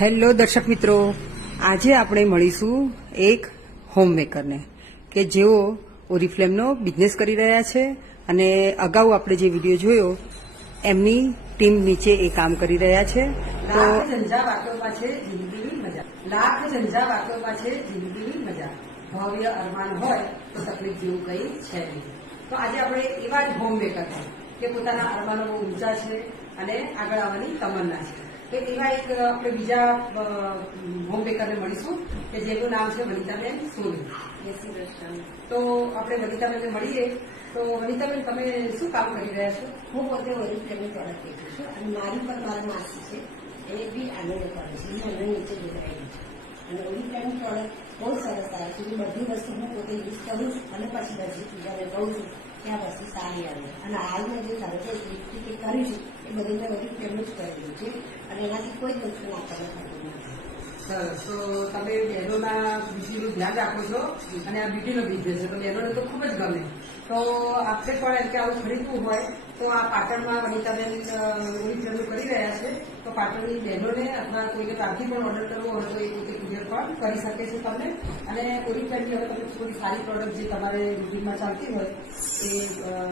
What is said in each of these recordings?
Hello દર્શક મિત્રો, આજે આપણે મળીશું એક હોમમેકરને કે જેઓ ઓરિફ્લેમનો બિઝનેસ કરી રહ્યા છે અને અગાઉ આપણે જે વીડિયો જોયો, એમની ટીમ નીચે એ કામ કરી રહ્યા છે. તો લાખ ઝંઝા વાતોમાં છે જિંદગીની મજા. ભવ્ય અરમાન હોય તો તકલીફ જેવું કંઈ છે તો આજે આપણે એવા જ હોમમેકર કે પોતાના અરમાનો બહુ ઊંચા છે અને આગળ આવવાની તમન્ના છે. તો એવા એક આપણે બીજા હોમ બેકરને મળીશું કે જેનું નામ છે વનિતાબેન સોની. તો આપણે વનિતાબેનને મળીએ. તો વનિતાબેન તમે શું કામ કરી રહ્યા છો? હું પોતે ઓરિફ્લેમની પ્રોડક્ટ વેચું છું અને મારી પણ મારા માસી છે. એ બી આનંદ કરે છે. એમને નીચે જોડાયેલી છે. અને ઓરિફ્લેમની પ્રોડક્ટ બહુ સરસ આવે છે. એ બધી વસ્તુ હું પોતે યુઝ કરું છું અને પછી બધી પૂજાને કહું છું. આ વસ્તુ સારી આવે. અને હાલમાં જે તરત જ લિપસ્ટિક એ બધી મેં ઓરિફ્લેમનું જ કરેલું છે. અને એનાથી કોઈ જ આપણને થતું નથી. સરસ તો તમે બહેનોના બ્યુટીનું ધ્યાન રાખો છો અને આ બ્યુટીનો બિઝનેસ છે, તો બહેનોને તો ખૂબ જ ગમે. તો આપણે પણ એમ કે આવું ખરીદવું હોય, તો આ પાટણમાં વનિતાબેન ઓરિજિનલનું કરી રહ્યા છે. પાટણની બહેનોને અથવા કોઈને ત્યાંથી પણ ઓર્ડર કરવો હોય તો એ પોતે કુરિયર પણ કરી શકે છે તમને. અને કોઈ ઓરિજિનલની હવે તમે થોડી સારી પ્રોડક્ટ જે તમારે રૂટીનમાં ચાલતી હોય એ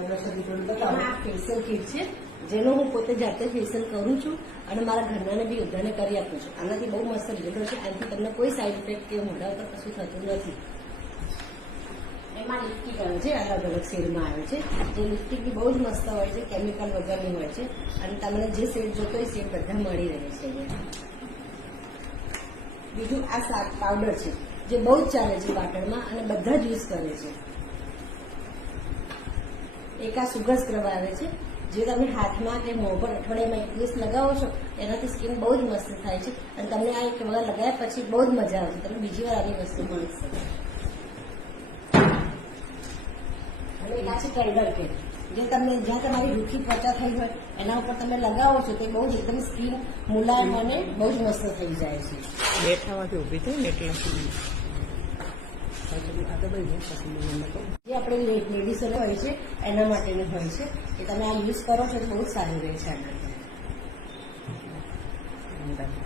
દર્શક મિત્રોને બતાવો ફેશિયલ કીટ છે, જેનો હું પોતે જાતે ફેશિયલ કરું છું અને મારા ઘરનાને બી બધાને કરી આપું છું. આનાથી બહુ મસ્ત રિઝલ્ટ છે આનાથી તમને કોઈ સાઇડ ઇફેક્ટ કે મોઢા પર કશું થતું નથી. એમાં લિપસ્ટિક આવે છે, અલગ અલગ શેડમાં આવે છે. જે લિપસ્ટિક બી બહુ જ મસ્ત હોય છે કેમિકલ વગરની હોય છે. અને તમને જે શેડ જોતો હોય શેડ બધા મળી રહે છે બીજું આ શાક પાવડર છે, જે બહુ જ ચાલે છે પાટણમાં અને બધા જ યુઝ કરે છે. એક આ સુગર સ્ક્રબ આવે છે, જે તમે હાથમાં કે મોં પર અઠવાડિયામાં એક દિવસ લગાવો છો, એનાથી સ્કિન બહુ જ મસ્ત થાય છે. અને તમને આ એક વાર લગાવ્યા પછી બહુ જ મજા આવે છે. તમને બીજી વાર આવી વસ્તુ મળશે એક આ છે ટાઈડર કે જે તમને જ્યાં તમારી રૂખી ત્વચા થઈ હોય એના ઉપર તમે લગાવો છો તે બહુ જ એકદમ સ્કીન મુલાયમ અને બહુ જ મસ્ત થઈ જાય છે. બેઠામાંથી ઊભી થઈ ને એટલે. જે આપણે લેડીઝો હોય છે એના માટેનું હોય છે કે તમે આ યુઝ કરો છો તો બહુ જ સારું રહે છે આગળ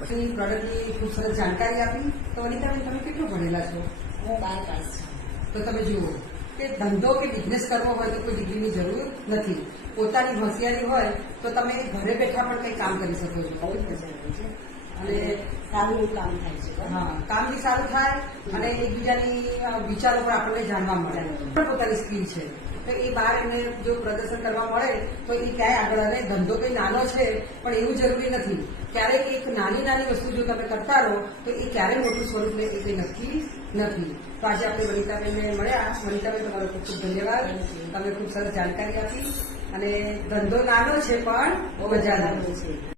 પછી પ્રોડક્ટની ખૂબ સરસ જાણકારી આપી. તો અનિતાબેન તમે કેટલું ભણેલા છો? હું બાર પાસ છું. તો તમે જુઓ. કે ધંધો કે બિઝનેસ કરવો હોય તો કોઈ ડિગ્રીની જરૂર નથી. પોતાની હોશિયારી હોય તો તમે ઘરે બેઠા પણ કંઈ કામ કરી શકો છો. અને અને સારું કામ થાય છે. હા. કામ બી સારું થાય અને એકબીજાની વિચારો પણ આપણને જાણવા મળે. પણ પોતાની સ્કીલ છે. તો એ બહાર એમને જો પ્રદર્શન કરવા મળે તો એ ક્યાંય આગળ આવે ધંધો કંઈ નાનો છે પણ એવું જરૂરી નથી. ક્યારેક એક નાની નાની વસ્તુ જો તમે કરતા રહો તો એ ક્યારેય મોટું સ્વરૂપ લે એ કંઈ નક્કી નથી. તો આજે આપણે વનિતાબેનને મળ્યા. વનિતાબેન તમારો ખૂબ ખૂબ ધન્યવાદ. તમે ખૂબ સરસ જાણકારી આપી. અને ધંધો નાનો છે પણ બહુ મજાનો. છે છે.